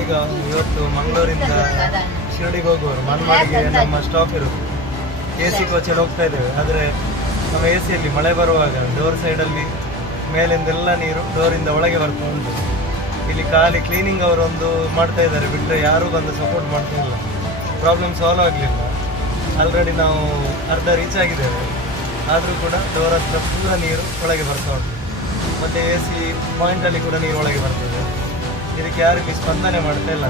ಇವತ್ತು ಮಂಗಳೂರಿಂದ ಶಿರಡಿಗೆ ಹೋಗುವರು ಮನ್ಮಾಡಿಗೆ ನಮ್ಮ ಸ್ಟಾಪ್ ಇರುತ್ತೆ ಎ ಸಿ ಕೋಚಲ್ಲಿ ಹೋಗ್ತಾ ಇದ್ದೇವೆ. ಆದರೆ ನಮ್ಮ ಎ ಸಿಯಲ್ಲಿ ಮಳೆ ಬರುವಾಗ ಡೋರ್ ಸೈಡಲ್ಲಿ ಮೇಲಿಂದೆಲ್ಲ ನೀರು ಡೋರಿಂದ ಒಳಗೆ ಬರ್ತಾ ಉಂಟು. ಇಲ್ಲಿ ಖಾಲಿ ಕ್ಲೀನಿಂಗ್ ಅವರು ಒಂದು ಮಾಡ್ತಾ ಇದ್ದಾರೆ. ಬಿಟ್ಟರೆ ಯಾರೂ ಬಂದು ಸಪೋರ್ಟ್ ಮಾಡ್ತಾ ಇಲ್ಲ. ಪ್ರಾಬ್ಲಮ್ ಸಾಲ್ವ್ ಆಗಲಿಲ್ಲ. ಆಲ್ರೆಡಿ ನಾವು ಅರ್ಧ ರೀಚ್ ಆಗಿದ್ದೇವೆ. ಆದರೂ ಕೂಡ ಡೋರ್ ಹತ್ರ ಪೂರ ನೀರು ಒಳಗೆ ಬರ್ತಾ ಉಂಟು. ಮತ್ತು ಎ ಸಿ ಪಾಯಿಂಟಲ್ಲಿ ಕೂಡ ನೀರು ಒಳಗೆ ಬರ್ತದೆ. ಇದಕ್ಕೆ ಯಾರಿಗೂ ಸ್ಪಂದನೆ ಮಾಡ್ತಾ ಇಲ್ಲ.